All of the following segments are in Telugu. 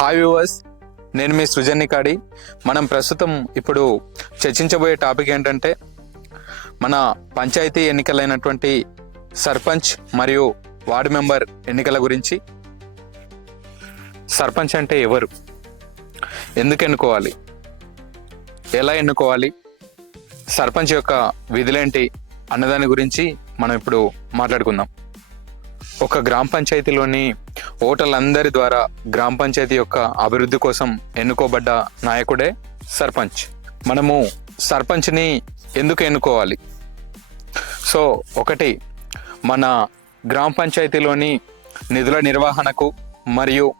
హాయ్ వ్యూవర్స్ నేను మీ సృజన్ని కాడి మనం ప్రస్తుతం ఇప్పుడు చర్చించబోయే టాపిక్ ఏంటంటే మన పంచాయతీ ఎన్నికలైనటువంటి సర్పంచ్ మరియు వార్డు మెంబర్ ఎన్నికల గురించి. సర్పంచ్ అంటే ఎవరు? ఎందుకు ఎన్నుకోవాలి? ఎలా ఎన్నుకోవాలి? సర్పంచ్ యొక్క విధులేంటి? అన్నదాని గురించి మనం ఇప్పుడు మాట్లాడుకుందాం. ఒక గ్రామ పంచాయతీలోని ఓటర్లందరి ద్వారా గ్రామ పంచాయతీ యొక్క అభివృద్ధి కోసం ఎన్నుకోబడ్డ నాయకుడే సర్పంచ్. మనము సర్పంచ్ని ఎందుకు ఎన్నుకోవాలి? సో ఒకటి మన గ్రామ పంచాయతీలోని నిధుల నిర్వహణకు మరియు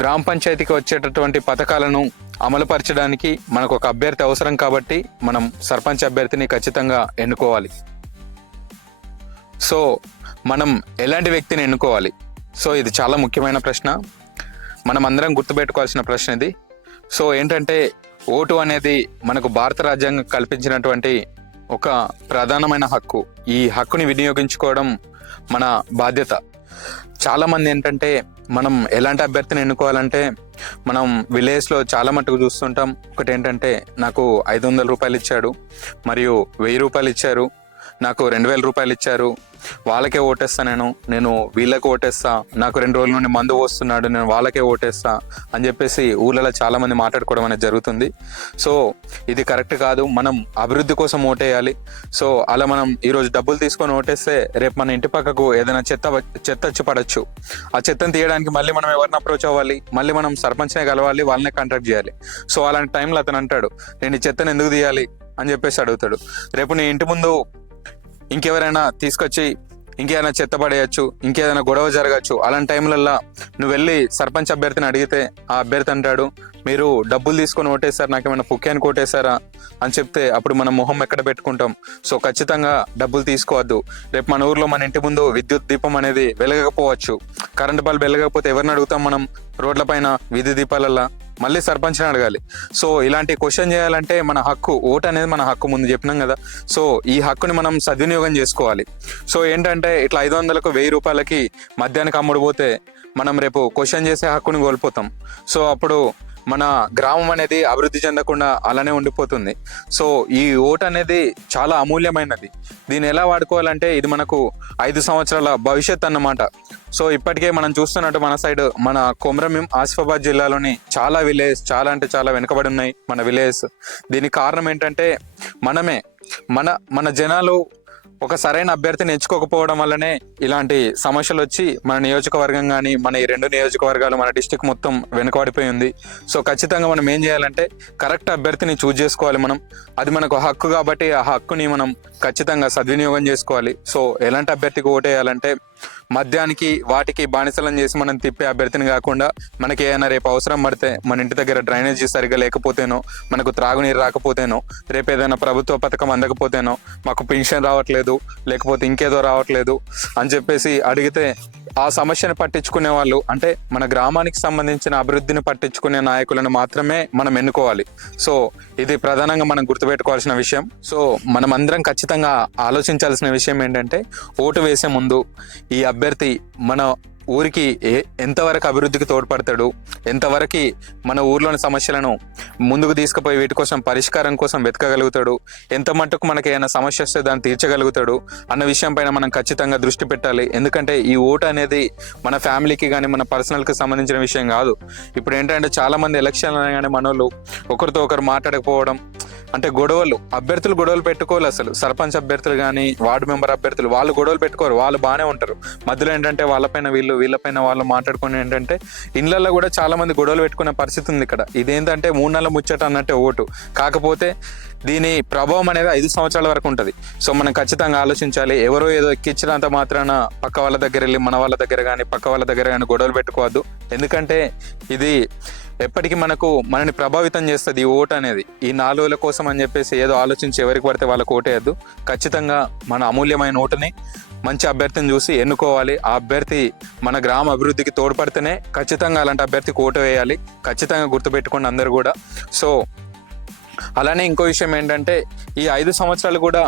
గ్రామ పంచాయతీకి వచ్చేటటువంటి పథకాలను అమలుపరచడానికి మనకు ఒక అభ్యర్థి అవసరం కాబట్టి మనం సర్పంచ్ అభ్యర్థిని ఖచ్చితంగా ఎన్నుకోవాలి. సో మనం ఎలాంటి వ్యక్తిని ఎన్నుకోవాలి? సో ఇది చాలా ముఖ్యమైన ప్రశ్న. మనం అందరం గుర్తుపెట్టుకోవాల్సిన ప్రశ్న ఇది. సో ఏంటంటే ఓటు అనేది మనకు భారత రాజ్యాంగం కల్పించినటువంటి ఒక ప్రధానమైన హక్కు. ఈ హక్కుని వినియోగించుకోవడం మన బాధ్యత. చాలామంది ఏంటంటే మనం ఎలాంటి అభ్యర్థిని ఎన్నుకోవాలంటే మనం విలేజ్లో చాలా మటుకు చూస్తుంటాం. ఒకటి ఏంటంటే నాకు ఐదు వందల రూపాయలు ఇచ్చాడు. మరియు వెయ్యి రూపాయలు ఇచ్చారు. నాకు రెండు వేల రూపాయలు ఇచ్చారు. వాళ్ళకే ఓటేస్తా నేను. నేను వీళ్ళకే ఓటేస్తా. నాకు రెండు రోజుల నుండి మందు పోస్తున్నాడు. నేను వాళ్ళకే ఓటేస్తా అని చెప్పేసి ఊళ్ళలో చాలా మంది మాట్లాడుకోవడం అనేది జరుగుతుంది. సో ఇది కరెక్ట్ కాదు. మనం అభివృద్ధి కోసం ఓటేయాలి. సో అలా మనం ఈరోజు డబ్బులు తీసుకొని ఓటేస్తే రేపు మన ఇంటి పక్కకు ఏదైనా చెత్త చెత్త వచ్చి పడచ్చు. ఆ చెత్తను తీయడానికి మళ్ళీ మనం ఎవరిని అప్రోచ్ అవ్వాలి? మళ్ళీ మనం సర్పంచ్నే కలవాలి. వాళ్ళనే కాంటాక్ట్ చేయాలి. సో అలాంటి టైంలో అతను అంటాడు నేను ఈ చెత్తను ఎందుకు తీయాలి? అని చెప్పేసి అడుగుతాడు. రేపు నీ ఇంటి ముందు ఇంకెవరైనా తీసుకొచ్చి ఇంకేదైనా చెత్త పడేయచ్చు ఇంకేదైనా గొడవ జరగచ్చు అలాంటి టైంలల్లో నువ్వు వెళ్ళి సర్పంచ్ అభ్యర్థిని అడిగితే ఆ అభ్యర్థి అంటాడు మీరు డబ్బులు తీసుకొని ఓటేశారు నాకేమైనా ఏమైనా కొట్టేశారా అని చెప్తే అప్పుడు మనం మొహం ఎక్కడ పెట్టుకుంటాం. సో ఖచ్చితంగా డబ్బులు తీసుకోవద్దు. రేపు మన ఊర్లో మన ఇంటి ముందు విద్యుత్ దీపం అనేది వెలగకపోవచ్చు. కరెంట్ బల్బ్ వెలగకపోతే ఎవరిని అడుగుతాం మనం? రోడ్లపైన వీధి దీపాలల్లో? మళ్ళీ సర్పంచ్ని అడగాలి. సో ఇలాంటి క్వశ్చన్ చేయాలంటే మన హక్కు ఓటు అనేది మన హక్కు ముందు చెప్పినాం కదా. సో ఈ హక్కుని మనం సద్వినియోగం చేసుకోవాలి. సో ఏంటంటే ఇట్లా ఐదు వందలకు వెయ్యి రూపాయలకి మధ్యాహ్నం అమ్ముడు పోతే మనం రేపు క్వశ్చన్ చేసే హక్కుని కోల్పోతాం. సో అప్పుడు మన గ్రామం అనేది అభివృద్ధి చెందకుండా అలానే ఉండిపోతుంది. సో ఈ ఓట్ అనేది చాలా అమూల్యమైనది. దీన్ని ఎలా వాడుకోవాలంటే ఇది మనకు ఐదు సంవత్సరాల భవిష్యత్ అన్నమాట. సో ఇప్పటికే మనం చూస్తున్నట్టు మన సైడ్ మన కొమరమిం ఆసిఫాబాద్ జిల్లాలోని చాలా విలేజ్ చాలా అంటే చాలా వెనుకబడి ఉన్నాయి మన విలేజ్. దీనికి కారణం ఏంటంటే మనమే. మన మన జనాలు ఒక సరైన అభ్యర్థిని ఎంచుకోకపోవడం వల్లనే ఇలాంటి సమస్యలు వచ్చి మన నియోజకవర్గం కానీ మన ఈ రెండు నియోజకవర్గాలు మన డిస్టిక్ మొత్తం వెనుకబడిపోయి ఉంది. సో ఖచ్చితంగా మనం ఏం చేయాలంటే కరెక్ట్ అభ్యర్థిని చూజ్ చేసుకోవాలి మనం. అది మనకు హక్కు కాబట్టి ఆ హక్కుని మనం ఖచ్చితంగా సద్వినియోగం చేసుకోవాలి. సో ఎలాంటి అభ్యర్థికి ఓటేయాలంటే మద్యానికి వాటికి బానిసలను చేసి మనం తిప్పే అభ్యర్థిని కాకుండా మనకి ఏమైనా రేపు అవసరం పడితే మన ఇంటి దగ్గర డ్రైనేజీ సరిగా లేకపోతేనో మనకు త్రాగునీరు రాకపోతేనో రేపు ఏదైనా ప్రభుత్వ పథకం అందకపోతేనో మాకు పెన్షన్ రావట్లేదు లేకపోతే ఇంకేదో రావట్లేదు అని చెప్పేసి అడిగితే ఆ సమస్యను పట్టించుకునే వాళ్ళు అంటే మన గ్రామానికి సంబంధించిన అభివృద్ధిని పట్టించుకునే నాయకులను మాత్రమే మనం ఎన్నుకోవాలి. సో ఇది ప్రధానంగా మనం గుర్తుపెట్టుకోవాల్సిన విషయం. సో మనం అందరం ఖచ్చితంగా ఆలోచించాల్సిన విషయం ఏంటంటే ఓటు వేసే ముందు ఈ అభ్యర్థి మన ఊరికి ఏ ఎంతవరకు అభివృద్ధికి తోడ్పడతాడు ఎంతవరకు మన ఊర్లోని సమస్యలను ముందుకు తీసుకుపోయి వీటి కోసం పరిష్కారం కోసం వెతకగలుగుతాడు ఎంత మట్టుకు మనకి ఏమైనా సమస్య వస్తే దాన్ని తీర్చగలుగుతాడు అన్న విషయం పైన మనం ఖచ్చితంగా దృష్టి పెట్టాలి. ఎందుకంటే ఈ ఓటు అనేది మన ఫ్యామిలీకి కానీ మన పర్సనల్కి సంబంధించిన విషయం కాదు. ఇప్పుడు ఏంటంటే చాలామంది ఎలక్షన్ ఎలక్షన్లు అనగానే మనోళ్ళు ఒకరితో ఒకరు మాట్లాడకపోవడం అంటే గొడవలు అభ్యర్థులు గొడవలు పెట్టుకోవాలి అసలు. సర్పంచ్ అభ్యర్థులు కానీ వార్డు మెంబర్ అభ్యర్థులు వాళ్ళు గొడవలు పెట్టుకోరు వాళ్ళు బాగానే ఉంటారు. మధ్యలో ఏంటంటే వాళ్ళపైన వీళ్ళు వీళ్ళపైన వాళ్ళు మాట్లాడుకుని ఏంటంటే ఇళ్ళలో కూడా చాలా మంది గొడవలు పెట్టుకునే పరిస్థితి ఉంది ఇక్కడ. ఇదేంటంటే మూడు నెలల ముచ్చట అన్నట్టే ఓటు. కాకపోతే దీని ప్రభావం అనేది ఐదు సంవత్సరాల వరకు ఉంటుంది. సో మనం ఖచ్చితంగా ఆలోచించాలి ఎవరో ఏదో ఎక్కించినంత మాత్రాన పక్క వాళ్ళ దగ్గర వెళ్ళి మన వాళ్ళ దగ్గర కానీ పక్క వాళ్ళ దగ్గర కానీ గొడవలు పెట్టుకోవద్దు. ఎందుకంటే ఇది ఎప్పటికీ మనకు మనని ప్రభావితం చేస్తుంది ఈ ఓటు అనేది. ఈ నాలుగుల కోసం అని చెప్పేసి ఏదో ఆలోచించి ఎవరికి పడితే వాళ్ళకి ఓటేయద్దు ఖచ్చితంగా మన అమూల్యమైన ఓటుని మంచి అభ్యర్థిని చూసి ఎన్నుకోవాలి. ఆ అభ్యర్థి మన గ్రామ అభివృద్ధికి తోడ్పడితేనే ఖచ్చితంగా అలాంటి అభ్యర్థికి ఓటు వేయాలి. ఖచ్చితంగా గుర్తుపెట్టుకోండి అందరు కూడా. సో అలానే ఇంకో విషయం ఏంటంటే ఈ ఐదు సంవత్సరాలు కూడా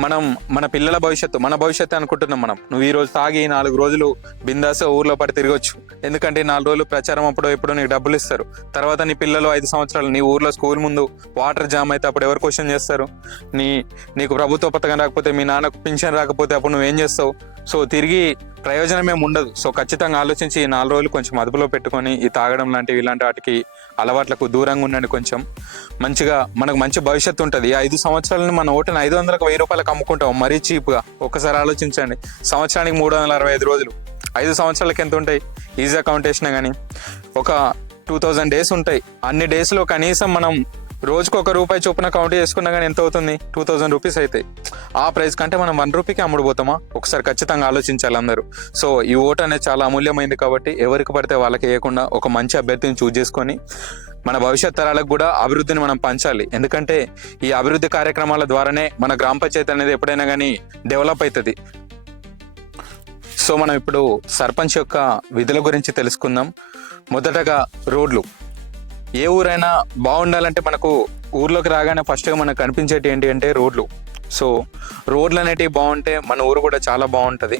మనం మన పిల్లల భవిష్యత్తు మన భవిష్యత్తు అనుకుంటున్నాం మనం. నువ్వు ఈ రోజు తాగి నాలుగు రోజులు బిందాస ఊర్లో పడి తిరగొచ్చు. ఎందుకంటే నాలుగు రోజులు ప్రచారం అప్పుడు ఎప్పుడు నీకు డబ్బులు ఇస్తారు. తర్వాత నీ పిల్లలు ఐదు సంవత్సరాలు నీ ఊర్లో స్కూల్ ముందు వాటర్ జామ్ అయితే అప్పుడు ఎవరు క్వశ్చన్ చేస్తారు? నీ నీకు ప్రభుత్వ పథకం రాకపోతే మీ నాన్నకు పింఛన్ రాకపోతే అప్పుడు నువ్వేం చేస్తావు? సో తిరిగి ప్రయోజనం ఏమి ఉండదు. సో ఖచ్చితంగా ఆలోచించి ఈ నాలుగు రోజులు కొంచెం అదుపులో పెట్టుకొని ఈ తాగడం లాంటివి ఇలాంటి వాటికి అలవాట్లకు దూరంగా ఉండండి కొంచెం. మంచిగా మనకు మంచి భవిష్యత్తు ఉంటుంది. ఐదు సంవత్సరాలని మన ఓటుని ఐదు వందలకు వెయ్యి రూపాయలకు అమ్ముకుంటాం. మరీ చీప్గా. ఒక్కసారి ఆలోచించండి. సంవత్సరానికి మూడు వందల అరవై ఐదు రోజులు. ఐదు సంవత్సరాలకి ఎంత ఉంటాయి? ఈజీ కౌంట్ కానీ ఒక టూ థౌజండ్ డేస్ ఉంటాయి. అన్ని డేస్లో కనీసం మనం రోజుకు ఒక రూపాయి చొప్పున కౌంట్ చేసుకున్నా కానీ ఎంత అవుతుంది? టూ థౌజండ్ రూపీస్ అవుతాయి ఆ ప్రైస్ కంటే మనం వన్ రూపీకి అమ్ముడుపోతామా ఒకసారి ఖచ్చితంగా ఆలోచించాలి అందరూ. సో ఈ ఓటు అనేది చాలా అమూల్యమైంది కాబట్టి ఎవరికి పడితే వాళ్ళకి వేయకుండా ఒక మంచి అభ్యర్థిని చూజ్ చేసుకొని మన భవిష్యత్ తరాలకు కూడా అభివృద్ధిని మనం పంచాలి. ఎందుకంటే ఈ అభివృద్ధి కార్యక్రమాల ద్వారానే మన గ్రామ పంచాయతీ అనేది ఎప్పుడైనా కానీ డెవలప్ అవుతుంది. సో మనం ఇప్పుడు సర్పంచ్ యొక్క విధుల గురించి తెలుసుకుందాం. మొదటగా రోడ్లు. ఏ ఊరైనా బాగుండాలంటే మనకు ఊర్లోకి రాగానే ఫస్ట్గా మనకు కనిపించేటి ఏంటి అంటే రోడ్లు. సో రోడ్లు అనేటివి బాగుంటే మన ఊరు కూడా చాలా బాగుంటుంది.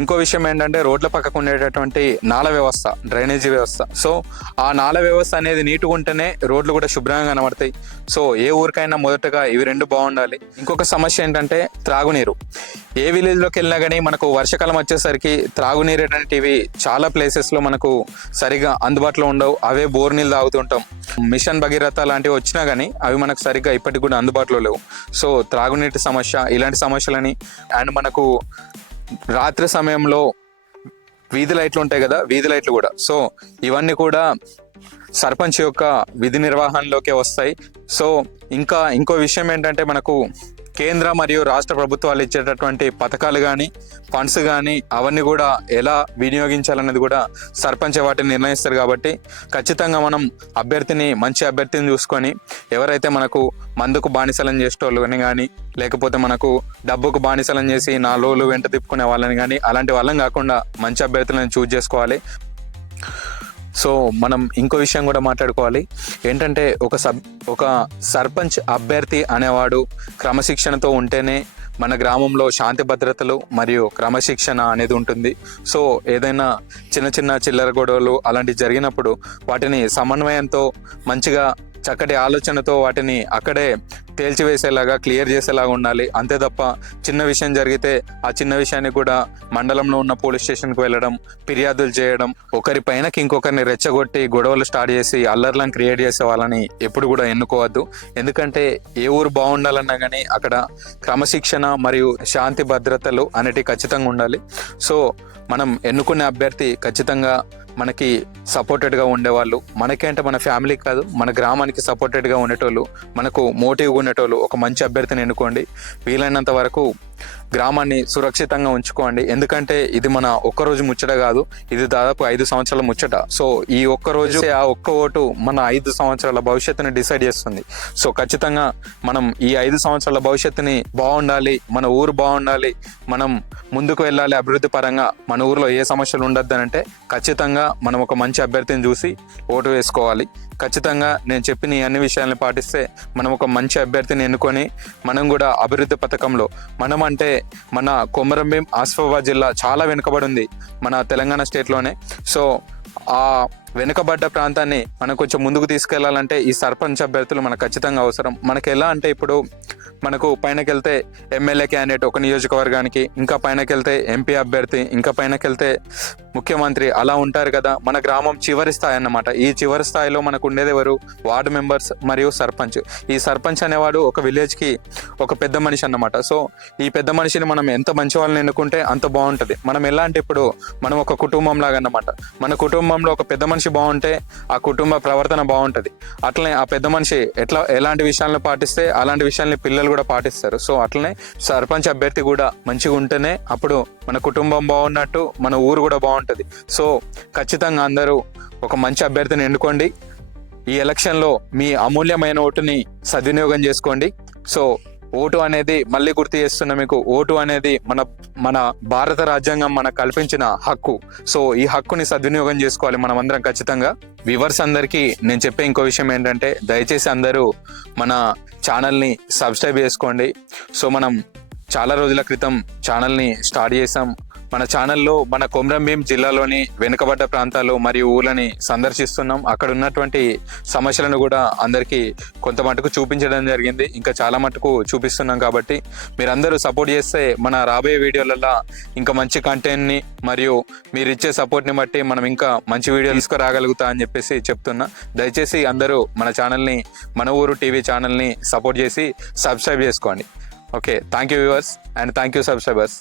ఇంకో విషయం ఏంటంటే రోడ్ల పక్కకు ఉండేటటువంటి నాల వ్యవస్థ డ్రైనేజీ వ్యవస్థ. సో ఆ నాల వ్యవస్థ అనేది నీట్గా ఉంటేనే రోడ్లు కూడా శుభ్రంగా కనబడతాయి. సో ఏ ఊరికైనా మొదటగా ఇవి రెండు బాగుండాలి. ఇంకొక సమస్య ఏంటంటే త్రాగునీరు. ఏ విలేజ్లోకి వెళ్ళినా కానీ మనకు వర్షాకాలం వచ్చేసరికి త్రాగునీరు అనేటివి చాలా ప్లేసెస్లో మనకు సరిగా అందుబాటులో ఉండవు. అవే బోర్ నీళ్ళు తాగుతుంటాం మిషన్ భగీరథ లాంటివి వచ్చినా కానీ అవి మనకు సరిగ్గా ఇప్పటికి కూడా అందుబాటులో లేవు. సో త్రాగునీటి సమస్య ఇలాంటి సమస్యలని అండ్ మనకు రాత్రి సమయంలో వీధి లైట్లు ఉంటాయి కదా వీధి లైట్లు కూడా. సో ఇవన్నీ కూడా సర్పంచ్ యొక్క విధి నిర్వహణలోకే వస్తాయి. సో ఇంకా ఇంకో విషయం ఏంటంటే మనకు కేంద్ర మరియు రాష్ట్ర ప్రభుత్వాలు ఇచ్చేటటువంటి పథకాలు కానీ ఫండ్స్ కానీ అవన్నీ కూడా ఎలా వినియోగించాలనేది కూడా సర్పంచ్ వాటిని నిర్ణయిస్తారు కాబట్టి ఖచ్చితంగా మనం అభ్యర్థిని మంచి అభ్యర్థిని చూసుకొని ఎవరైతే మనకు మందుకు బానిసలం చేసేటోళ్ళని అని కానీ లేకపోతే మనకు డబ్బుకు బానిసలం చేసి నా లోలు వెంట తిప్పుకునే వాళ్ళని కానీ అలాంటి వాళ్ళని కాకుండా మంచి అభ్యర్థులను చూజ్ చేసుకోవాలి. సో మనం ఇంకో విషయం కూడా మాట్లాడుకోవాలి. ఏంటంటే ఒక సబ్ ఒక సర్పంచ్ అభ్యర్థి అనేవాడు క్రమశిక్షణతో ఉంటేనే మన గ్రామంలో శాంతి భద్రతలు మరియు క్రమశిక్షణ అనేది ఉంటుంది. సో ఏదైనా చిన్న చిన్న చిల్లర గొడవలు అలాంటివి జరిగినప్పుడు వాటిని సమన్వయంతో మంచిగా చక్కటి ఆలోచనతో వాటిని అక్కడే తేల్చివేసేలాగా క్లియర్ చేసేలాగా ఉండాలి. అంతే తప్ప చిన్న విషయం జరిగితే ఆ చిన్న విషయాన్ని కూడా మండలంలో ఉన్న పోలీస్ స్టేషన్కి వెళ్ళడం ఫిర్యాదులు చేయడం ఒకరి పైనకి ఇంకొకరిని రెచ్చగొట్టి గొడవలు స్టార్ట్ చేసి అల్లర్లను క్రియేట్ చేసే వాళ్ళని ఎప్పుడు కూడా ఎన్నుకోవద్దు. ఎందుకంటే ఏ ఊరు బాగుండాలన్నా కానీ అక్కడ క్రమశిక్షణ మరియు శాంతి భద్రతలు అనేటివి ఖచ్చితంగా ఉండాలి. సో మనం ఎన్నుకునే అభ్యర్థి ఖచ్చితంగా మనకి సపోర్టెడ్గా ఉండేవాళ్ళు. మనకేంటే మన ఫ్యామిలీకి కాదు మన గ్రామానికి సపోర్టెడ్గా ఉండేటోళ్ళు మనకు మోటివ్గా ఉండేటోళ్ళు ఒక మంచి అభ్యర్థిని ఎన్నుకోండి. వీలైనంత వరకు గ్రామాన్ని సురక్షితంగా ఉంచుకోండి. ఎందుకంటే ఇది మన ఒక్కరోజు ముచ్చట కాదు ఇది దాదాపు ఐదు సంవత్సరాల ముచ్చట. సో ఈ ఒక్క రోజు ఆ ఒక్క ఓటు మన ఐదు సంవత్సరాల భవిష్యత్తుని డిసైడ్ చేస్తుంది. సో ఖచ్చితంగా మనం ఈ ఐదు సంవత్సరాల భవిష్యత్తుని బాగుండాలి మన ఊరు బాగుండాలి మనం ముందుకు వెళ్ళాలి అభివృద్ధి పరంగా మన ఊర్లో ఏ సమస్యలు ఉండద్దు అంటే ఖచ్చితంగా మనం ఒక మంచి అభ్యర్థిని చూసి ఓటు వేసుకోవాలి. ఖచ్చితంగా నేను చెప్పిన ఈ అన్ని విషయాలను పాటిస్తే మనం ఒక మంచి అభ్యర్థిని ఎన్నుకొని మనం కూడా అభివృద్ధి పథకంలో మనం అంటే మన కొమరంభీం ఆసిఫాబాద్ జిల్లా చాలా వెనుకబడి ఉంది మన తెలంగాణ స్టేట్లోనే. సో ఆ వెనుకబడ్డ ప్రాంతాన్ని మనం కొంచెం ముందుకు తీసుకెళ్ళాలంటే ఈ సర్పంచ్ అభ్యర్థులు మనకు ఖచ్చితంగా అవసరం. మనకు ఎలా అంటే ఇప్పుడు మనకు పైనకెళ్తే ఎమ్మెల్యే క్యాండిడేట్ ఒక నియోజకవర్గానికి ఇంకా పైనకెళ్తే ఎంపీ అభ్యర్థి ఇంకా పైనకెళ్తే ముఖ్యమంత్రి అలా ఉంటారు కదా. మన గ్రామం చివరి స్థాయి అన్నమాట. ఈ చివరి స్థాయిలో మనకు ఉండేది ఎవరు? వార్డు మెంబర్స్ మరియు సర్పంచ్. ఈ సర్పంచ్ అనేవాడు ఒక విలేజ్కి ఒక పెద్ద మనిషి అన్నమాట. సో ఈ పెద్ద మనిషిని మనం ఎంత మంచి వాళ్ళని ఎన్నుకుంటే అంత బాగుంటుంది. మనం ఎలా అంటే ఇప్పుడు మనం ఒక కుటుంబం లాగా అన్నమాట. మన కుటుంబంలో ఒక పెద్ద మనిషి బాగుంటే ఆ కుటుంబ ప్రవర్తన బాగుంటుంది. అట్లనే ఆ పెద్ద మనిషి ఎట్లా ఎలాంటి విషయాలను పాటిస్తే అలాంటి విషయాల్ని పిల్లలు కూడా పాటిస్తారు. సో అట్లనే సర్పంచ్ అభ్యర్థి కూడా మంచిగా ఉంటేనే అప్పుడు మన కుటుంబం బాగున్నట్టు మన ఊరు కూడా బాగుంటుంది. సో ఖచ్చితంగా అందరూ ఒక మంచి అభ్యర్థిని ఎన్నుకోండి. ఈ ఎలక్షన్లో మీ అమూల్యమైన ఓటుని సద్వినియోగం చేసుకోండి. సో ఓటు అనేది మళ్ళీ గుర్తు చేస్తున్నా మీకు ఓటు అనేది మన మన భారత రాజ్యాంగం మనకు కల్పించిన హక్కు. సో ఈ హక్కుని సద్వినియోగం చేసుకోవాలి మనం అందరం ఖచ్చితంగా. వివర్స్ అందరికీ నేను చెప్పే ఇంకో విషయం ఏంటంటే దయచేసి అందరూ మన ఛానల్ని సబ్స్క్రైబ్ చేసుకోండి. సో మనం చాలా రోజుల క్రితం ఛానల్ని స్టార్ట్ చేసాం మన ఛానల్లో మన కొమరంభీం జిల్లాలోని వెనుకబడ్డ ప్రాంతాలు మరియు ఊళ్ళని సందర్శిస్తున్నాం. అక్కడ ఉన్నటువంటి సమస్యలను కూడా అందరికీ కొంత మటుకు చూపించడం జరిగింది. ఇంకా చాలా మటుకు చూపిస్తున్నాం కాబట్టి మీరందరూ సపోర్ట్ చేస్తే మన రాబోయే వీడియోలలో ఇంకా మంచి కంటెంట్ని మరియు మీరు ఇచ్చే సపోర్ట్ని బట్టి మనం ఇంకా మంచి వీడియో తీసుకురాగలుగుతా అని చెప్పేసి చెప్తున్నా. దయచేసి అందరూ మన ఛానల్ని మన ఊరు టీవీ ఛానల్ని సపోర్ట్ చేసి సబ్స్క్రైబ్ చేసుకోండి. Okay thank you viewers and thank you subscribers